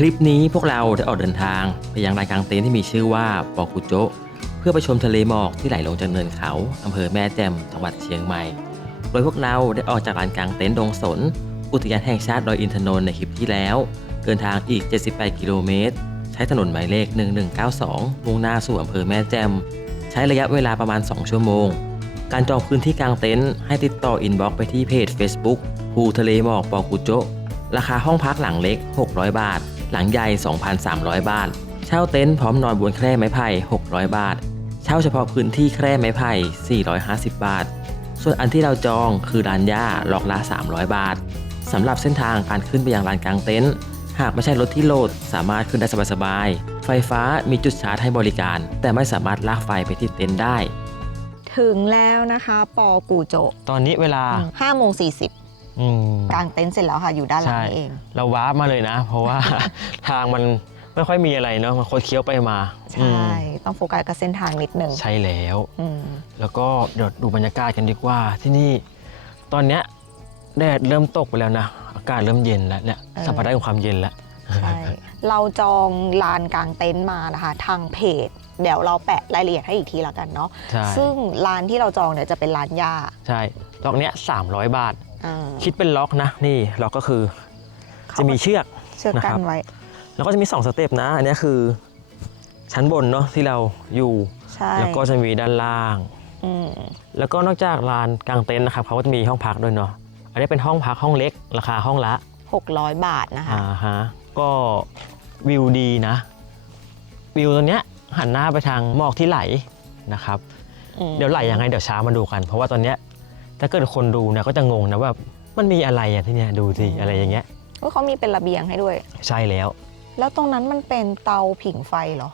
คลิปนี้พวกเราได้ออกเดินทางไปยังลานกลางเต็นท์ที่มีชื่อว่าปอกุโจเพื่อไปชมทะเลหมอกที่ไหลลงจากเนินเขาอำเภอแม่แจ่มจังหวัดเชียงใหม่ โดยพวกเราได้ออกจากลานกลางเต็นท์ดงสน อุทยานแห่งชาติดอยอินทนนท์ในคลิปที่แล้ว เดินทางอีก 78 กิโลเมตร ใช้ถนนหมายเลข 1192 มุ่งหน้าสู่อำเภอแม่แจ่มใช้ระยะเวลาประมาณ 2 ชั่วโมง การจองพื้นที่กลางเต็นท์ให้ติดต่ออินบ็อกซ์ไปที่เพจ Facebook ภูทะเลหมอกปอกุโจราคาห้องพักหลังเล็ก 600 บาท หลังใหญ่ 2,300 บาท เช่าเต็นท์พร้อมนอนบนแคร่ไม้ไผ่ 600 บาท เช่าเฉพาะพื้นที่แคร่ไม้ไผ่ 450 บาท ส่วนอันที่เราจองคือลานหญ้าล็อกละ 300 บาทสำหรับเส้นทางการขึ้นไปยังลานกลางเต็นท์หากไม่ใช่รถที่โหลดสามารถขึ้นได้สบายๆ ไฟฟ้ามีจุดชาร์จให้บริการ แต่ไม่สามารถลากไฟไปที่เต็นท์ได้ ถึงแล้วนะคะ ปอกูโจะตอนนี้เวลาห้าโมงสี่สิบ อืมกางเต็นท์เสร็จแล้วค่ะอยู่ด้านหลังใช่นี่เอง เราว้าร์ปมาเลยนะ เพราะว่า ทางมันไม่ค่อยมีอะไรเนาะมันคดเคี้ยวไปมาใช่ต้องโฟกัสกับเส้นทางนิดนึงใช่แล้ว อืมแล้วก็เดี๋ยวดูบรรยากาศกันดีกว่าที่นี่ ตอนเนี้ยแดดเริ่มตกไปแล้วนะ อากาศเริ่มเย็นแล้วเนี่ยสัมผัสได้ถึงความเย็นแล้ว ใช่ เราจองลานกลางเต็นท์มานะคะ ทางเพจ เดี๋ยวเราแปะรายละเอียดให้อีกทีละกันเนาะใช่ซึ่งลานที่เราจองเนี่ยจะเป็นลานหญ้า ใช่ล็อกเนี้ย300 บาทอ่า คิดเป็นล็อกนะนี่ล็อกก็คือจะมีเชือกเชือกนะคกัรันบไว้ แล้วก็จะมี2สเต็ปนะ อันเนี้ยคือ ชั้นบนเนาะที่เราอยู่ใช่แล้วก็จะมีด้านล่างอืมแล้วก็นอกจากลานกลางเต็นท์นะครับเขาก็จะมีห้องพักด้วยเนาะอันนี้เป็นห้องพักห้องเล็ก ราคาห้องละ 600 บาทนะคะอ่าฮะก็วิวดีนะ วิวตรงเนี้ยหันหน้าไปทางหมอกที่ไหลนะครับอืมเดี๋ยวไหลยังไงเดี๋ยวเช้ามาดูกัน เพราะว่าตอนเนี้ย ถ้าเกิดคนดูเนี่ยก็จะงงนะว่ามันมีอะไรอะที่เนี่ยดูสิอะไรอย่างเงี้ยเฮ้ยเขามีเป็นระเบียงให้ด้วย ใช่แล้ว แล้วตรงนั้นมันเป็นเตาผิงไฟเหรอ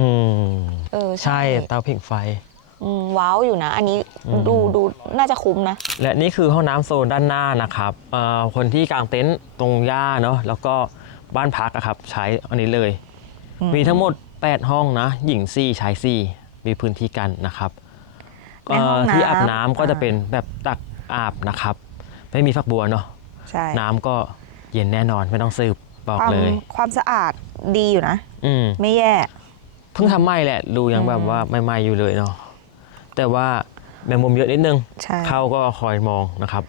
อืมเออใช่เตาผิงไฟอืมว้าวอยู่นะ อันนี้อืมดูดูน่าจะคุ้มนะ และนี่คือห้องน้ำโซนด้านหน้านะครับเอ่อคนที่กางเต็นท์ตรงหญ้าเนาะแล้วก็บ้านพักอะครับ ใช้อันนี้เลยอืมมีทั้งหมด 8 ห้องนะ หญิงซี่ชายซี่มีพื้นที่กันนะครับ ในห้องเอ่อที่น้ำอาบน้ำก็จะอ่าเป็นแบบตักอาบนะครับ ไม่มีฝักบัวเนาะใช่น้ำก็เย็นแน่นอนไม่ต้องสืบบอกความเลย ความสะอาดดีอยู่นะ อืมไม่แย่ เพิ่งทำใหม่แหละ ดูยังแบบอืมว่าใหม่ๆอยู่เลยเนาะแต่ว่าแมงมุมเยอะนิดนึงใช่ เขาก็คอยมองนะครับ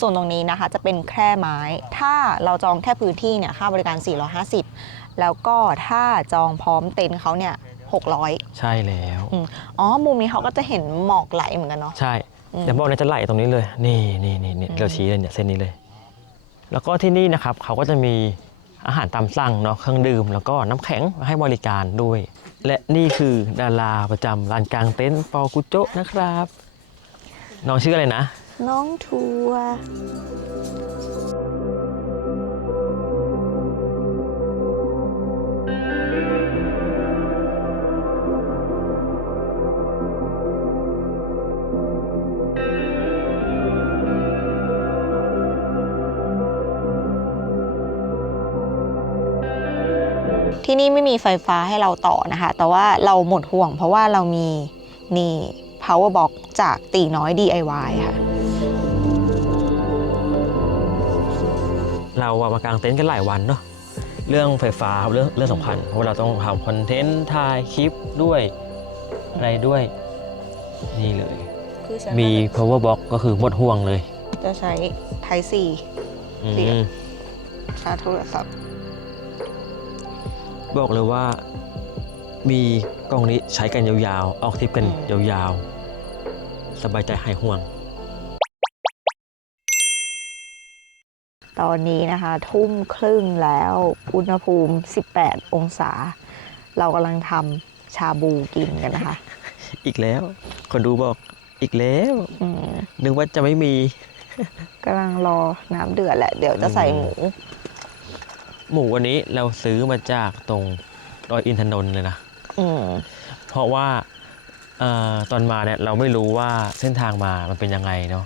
ส่วนตรงนี้นะคะจะเป็นแคร่ไม้ ถ้าเราจองแค่พื้นที่เนี่ยค่าบริการ 450 แล้วก็ถ้าจองพร้อมเต็นท์เขาเนี่ย 600 ใช่แล้ว อืมอ๋อ มุมนี้เขาก็จะเห็นหมอกไหลเหมือนกันเนาะ ใช่อืม เดี๋ยวบอกนะจะไหลตรงนี้เลย นี่นี่นี่นี่อืมเราชี้เลยเนี่ยเส้นนี้เลย แล้วก็ที่นี่นะครับเขาก็จะมีอาหารตามสั่งเนาะเครื่องดื่ม แล้วก็น้ำแข็งให้บริการด้วย และนี่คือดาราประจำลานกลางเต็นท์ปอกุโจะนะครับ น้องชื่ออะไรนะ น้องทัวร์ ที่นี่ไม่มีไฟฟ้าให้เราต่อนะคะ แต่ว่าเราหมดห่วง เพราะว่าเรามีนี่ power box จากตีน้อย DIY ค่ะ เราอะมากางเต็นท์กันหลายวันเนาะเรื่องไฟฟ้าครับเรื่องเรื่องสำคัญเพราะว่าเราต้องทำคอนเทนต์ถ่ายคลิปด้วยอะไรด้วย นี่เลยมี power box ก็คือหมดห่วงเลยจะใช้ Type C อืเสียบมชาร์จโทรศัพท์ บอกเลยว่า มีกล้องนี้ใช้กันยาวๆ ออกทริปกันยาวๆ สบายใจหายห่วง ตอนนี้นะคะ ทุ่มครึ่งแล้ว อุณหภูมิ 18 องศา เรากำลังทำชาบูกินกันนะคะ อีกแล้ว คนดูบอกอีกแล้วอืมนึกว่าจะไม่มีกำลังรอน้ำเดือดแหละ เดี๋ยวจะใส่หมู หมูวันนี้เราซื้อมาจากตรงดอยอินทนนท์เลยนะอืมเพราะว่าเอ่อตอนมาเนี่ยเราไม่รู้ว่าเส้นทางมามันเป็นยังไงเนาะ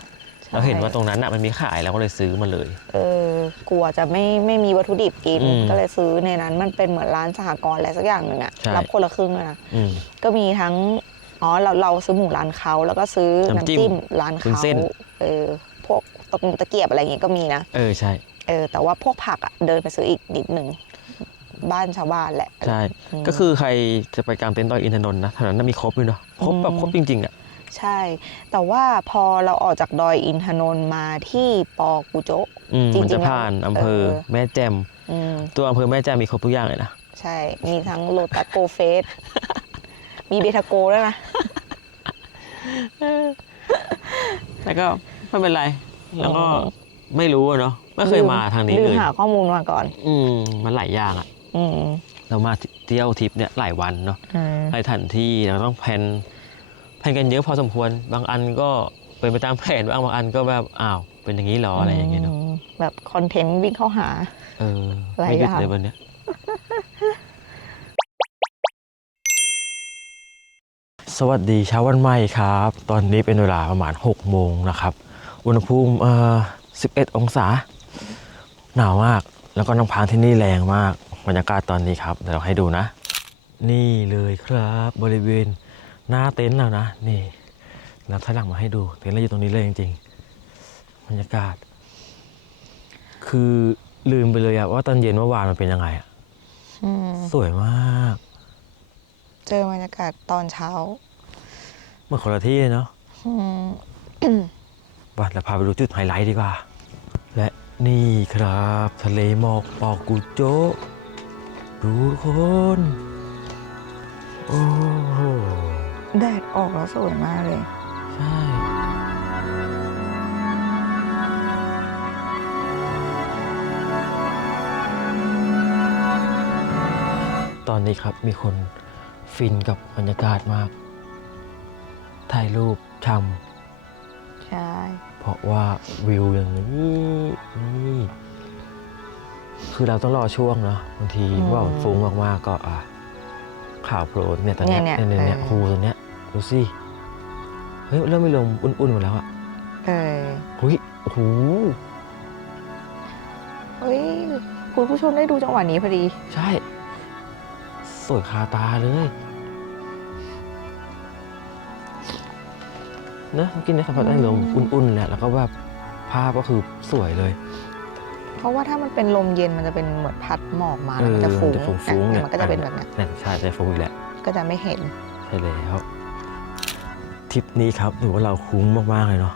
เราเห็นว่าตรงนั้นอะมันมีขายเราก็เลยซื้อมาเลย เออกลัวจะไม่ไม่มีวัตถุดิบกิน อืมก็เลยซื้อในนั้น มันเป็นเหมือนร้านสหกรณ์อะไรสักอย่างหนึ่งอะใช่ รับคนละครึ่งเลยนะ อืม ก็มีทั้ง อ๋อ เราเราซื้อหมูร้านเขาแล้วก็ซื้อน้ำน้ำจิ้มจิ้มร้านวุ้นเขาเส้น เออ พวกตะกงตะเกียบอะไรอย่างงี้ก็มีนะ เออใช่ เเออแต่ว่าพวกผักอะเดินไปซื้ออีกนิดหนึ่งบ้านชาวบ้านแหละ ใช่มก็คือใครจะไปกางเต็นท์ดอยอินทนนท์นะแถวนั้นนะมีครบเลยเนาะครบแบบอืมครบจริงๆอะ ใช่ แต่ว่าพอเราออกจากดอยอินทนนท์มาที่ปอกุโจะ อืมจริงๆมันจะผ่านแล้วอำเภอเออ แม่แจ่มอืมตัวอำเภอแม่แจ่มมีครบทุกอย่างเลยนะ ใช่ มีทั้งโลตัสโกเฟส มีเบทาโกแล้วยนะ แต่ก็ไม่เป็นไร แล้วก็อืมไม่รู้อะเนาะ ไม่เคยมาทางนี้ลืเลมยหาข้อมูลมาก่อน อืมมันหลายอย่างอะอืมเรามาเที่ยวทริปเนี่ยหลายวันเนาะอืมหลายฐานที่เราต้องแพลนแพลนกันเยอะพอสมควร บางอันก็เป็นไปตามแผนบางบางอันก็แบบอ้าวเป็นอย่างนี้เหรออะไรอย่างเงี้ยเนาะมแบบคอนเทนต์วิ่งเข้าหา เออหลายไม่หยุดอย่างเลยวันเนี้ยสวัสดีเช้าวันใหม่ครับ ตอนนี้เป็นเวลาประมาณ6โมงนะครับ อุณหภูมิเอ่อ11 องศา หนาวมาก แล้วก็น้ำพางที่นี่แรงมาก บรรยากาศตอนนี้ครับ เดี๋ยวเราให้ดูนะ นี่เลยครับบริเวณหน้าเต็นท์เรานะ นี่นับถอยหลังมาให้ดูเต็นท์เราอยู่ตรงนี้เลยจริงๆ บรรยากาศ คือลืมไปเลยอะว่าตอนเย็นเมื่อวานมันเป็นยังไงอะอืมสวยมาก เจอบรรยากาศตอนเช้าเหมือนคนละที่เลยเนาะอืมว่าเราพาไปดูจุดไฮไลท์ดีกว่าและ นี่ครับ ทะเลหมอกปอกกุโจะดูทุกคน โอ้โหแดดออกแล้วสวยมากเลย ใช่ ตอนนี้ครับมีคนฟินกับบรรยากาศมาก ถ่ายรูปชำ ใช่ เพราะว่าวิวอย่างนี้นี่คือเราต้องรอช่วงเนาะบางทีว่ามันฟุ้งมากๆก็อะข่าวโปรดเนี่ยตอนเนี้ยเนี่เนี่ยยเนี่ยเออฮูตอนเนี้ยดูสิเฮ้ยเริ่มมีลมอุ่นๆหมดแล้วอะเออเฮ้ยโอ้โหเฮ้ยคุณผู้ชมได้ดูจังหวะนี้พอดี ใช่ สวยคาตาเลย นอะเมื่อกี้เนี่ยสัมผัสได้ลมอืมอุ่นๆแหละแล้วก็แบบภาพก็คือสวยเลย เพราะว่าถ้ามันเป็นลมเย็นมันจะเป็นเหมือนพัดหมอกมาเอแล้วอมันจะฟุ้งจะฟุ้งๆเนี่เนี่ยยมันก็จะเป็นแบบนั้นเนี่ยใช่จะฟุ้งอีกแหละก็จะไม่เห็นใช่แล้วทริปนี้ครับถือว่าเราคุ้มมากๆเลยเนาะ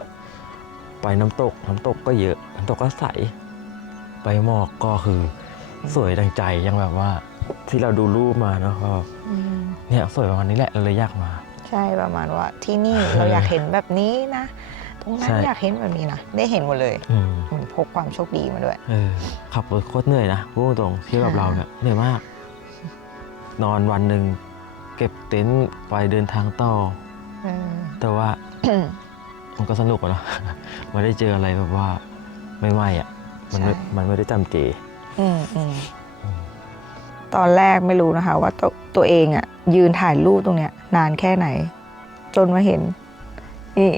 ไปน้ำตกน้ำตกก็เยอะน้ำตกก็ใสไปหมอกก็คือ สวยดังใจยังแบบว่า ที่เราดูรูปมาเนาะก็เนี่ยสวยประมาณนี้แหละเราเลยอยากมาใช่ประมาณว่าที่นี่เราอยากเห็นแบบนี้นะ ตรงนั้ใช่ นอยากเห็นแบบนี้นะ ได้เห็นหมดเลยอืมเหมือนพกความโชคดีมาด้วย เออขับรถโคตรเหนื่อยนะพูดตรงๆเที่ยวกับเราเนี่ยเหนื่อยมาก นอนวันหนึ่งเก็บเต็นท์ไปเดินทางต่อ เออ แต่ว่า มันก็สนุกอะเนาะ มันได้เจออะไรแบบว่าไม่ๆอะ มันไม่ใช่ มันไม่ได้จำเจ อืมอืม ตอนแรกไม่รู้นะคะ ว่าตัวตัวเองอะ่ะยืนถ่ายรูปตรงเนี้ย นานแค่ไหน จนมาเห็น นี่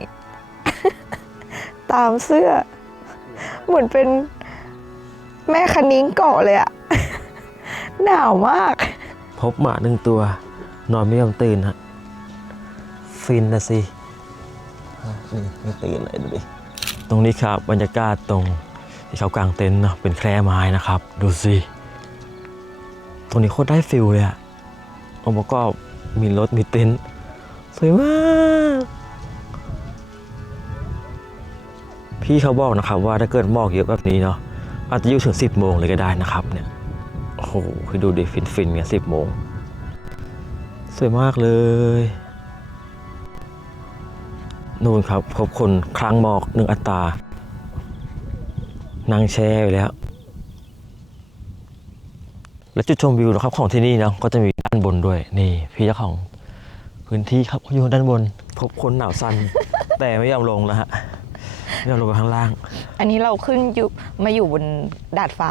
ตามเสื้อ เหมือนเป็นแม่คันนิ้งเกาะเลยอะหนาวมาก พบหมาหนึ่งตัว นอนไม่ยอมตื่นฮะฟินนะสิอะนี่ไม่ตื่นเลยดูดิตรงนี้ครับบรรยากาศตรงที่เขากางเต็นท์เนาะเป็นแคร่ไม้นะครับ ดูสิ ตรงนี้โคตรได้ฟิลเลยอะองค์ประกอบมีรถมีเต็นท์สวยมาก พี่เขาบอกนะครับว่าถ้าเกิดหมอกเยอะแบบนี้เนาะอาจจะอยู่ถึง 10 โมงเลยก็ได้นะครับเนี่ยโอ้โหคือดูดิฟินฟินเนี่ยสิบโมง สวยมากเลยนู่นครับพบคนครั้งหมอกหนึ่งอัตรา นั่งแช่ไปแล้ว และจุดชมวิวนะครับของที่นี่เนาะก็จะมีด้านบนด้วยนี่ พี่เจ้าของพื้นที่ครับเขาอยู่ด้านบน พบคนหนาวสั่น แต่ไม่ยอมลงแล้วฮะไม่ยอมลงไปข้างล่าง อันนี้เราขึ้นอยู่มาอยู่บนดาดฟ้า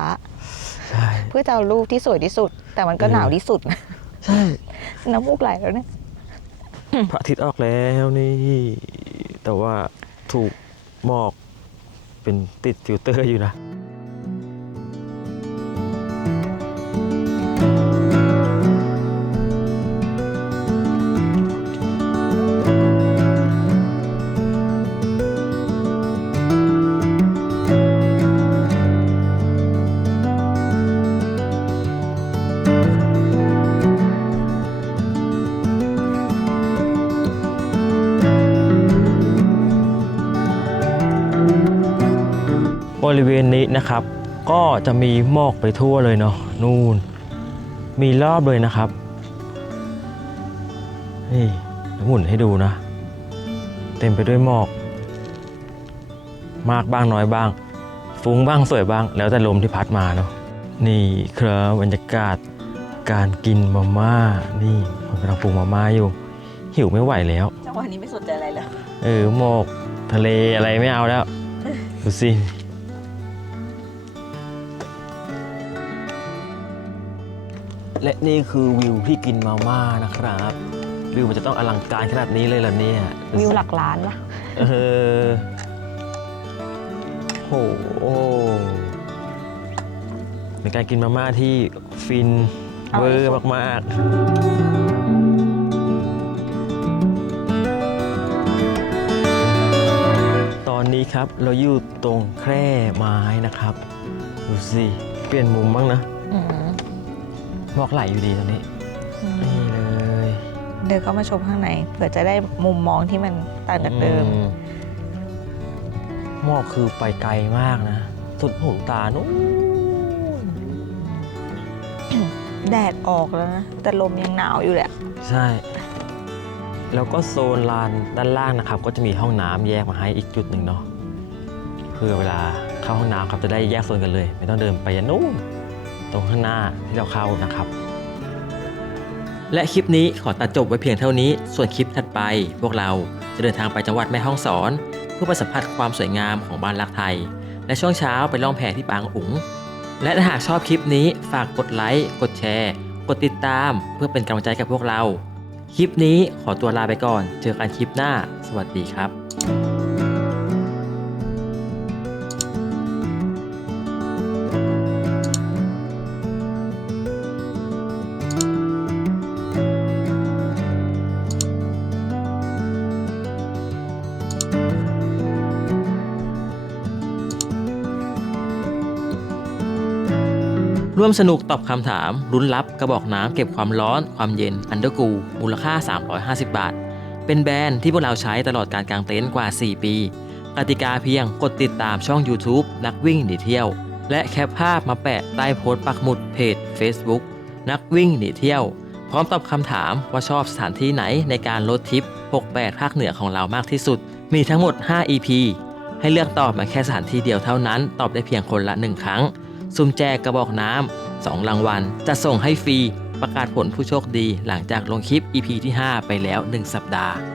ใช่ เพื่อจะเอารูปที่สวยที่สุด แต่มันก็เออหนาวที่สุดนะใช่ น้ำมูกไหลแล้วเนี่ยพระอาทิตย์ออกแล้วนี่ แต่ว่าถูกหมอกเป็นติดฟิลเตอร์อยู่นะ ริเวณนี้นะครับ ก็จะมีหมอกไปทั่วเลยเนาะนู่น มีรอบเลยนะครับนี่เดี๋ยวหมุนให้ดูนะ เต็มไปด้วยหมอก มากบ้างน้อยบ้าง ฟุ้งบ้างสวยบ้าง แล้วแต่ลมที่พัดมาเนาะนี่ครับบรรยากาศการกินมาม่า นี่ผมกำลังปรุงมาม่าอยู่ หิวไม่ไหวแล้วจังหวะนี้ไม่สนใจอะไรเลยเออหมอกทะเลอะไรไม่เอาแล้ว ดูสิ และนี่คือวิวที่กินมาม่านะครับ วิวมันจะต้องอลังการขนาดนี้เลยเหรอเนี่ยวิวหลักล้านปะเออโหเป็นการกินมาม่าที่ฟินเวอร์มากๆตอนนี้ครับเราอยู่ตรงแคร่ไม้นะครับ ดูสิ เปลี่ยนมุมบ้างนะ อืมหมอกไหลอยู่ดีตอนนี้นี่เลยเดินเข้ามาชมข้างในเผื่อจะได้มุมมองที่มันต่างจากเดิมอืหมอกคือไปไกลมากนะ สุดหูตานู้นแดดออกแล้วนะ แต่ลมยังหนาวอยู่แหละ ใช่ แล้วก็โซนลานด้านล่างนะครับ ก็จะมีห้องน้ำแยกมาให้อีกจุดหนึ่งเนาะเพื่อเวลาเข้าห้องน้ำครับจะได้แยกโซนกันเลย ไม่ต้องเดินไปยันนู่น ตรงข้างหน้าที่เราเข้านะครับ และคลิปนี้ขอตัดจบไว้เพียงเท่านี้ ส่วนคลิปถัดไป พวกเราจะเดินทางไปจังหวัดแม่ฮ่องสอน เพื่อไปสัมผัสความสวยงามของบ้านรักไทย และช่วงเช้าไปล่องแพที่ปางอุ๋ง และถ้าหากชอบคลิปนี้ฝากกดไลค์กดแชร์ กดติดตาม เพื่อเป็นกำลังใจกับพวกเรา คลิปนี้ขอตัวลาไปก่อน เจอกันคลิปหน้า สวัสดีครับ ร่วมสนุกตอบคำถามลุ้นรับกระบอกน้ำเก็บความร้อน ความเย็นอันเดอร์กูมูลค่า 350 บาท เป็นแบรนด์ที่พวกเราใช้ตลอดการกางเต็นท์กว่า 4 ปีกติกาเพียงกดติดตามช่อง YouTube นักวิ่งหนีเที่ยว และแคปภาพมาแปะใต้โพสต์ปักหมุดเพจ Facebook นักวิ่งหนีเที่ยว พร้อมตอบคำถามว่าชอบสถานที่ไหนในการลดทริป 68 ภาคเหนือของเรามากที่สุด มีทั้งหมด 5 EP ให้เลือกตอบมาแค่สถานที่เดียวเท่านั้น ตอบได้เพียงคนละ 1 ครั้ง ซุ่มแจกกระบอกน้ำ2รางวัลจะส่งให้ฟรีประกาศผลผู้โชคดีหลังจากลงคลิป EP ที่ 5 ไปแล้ว 1 สัปดาห์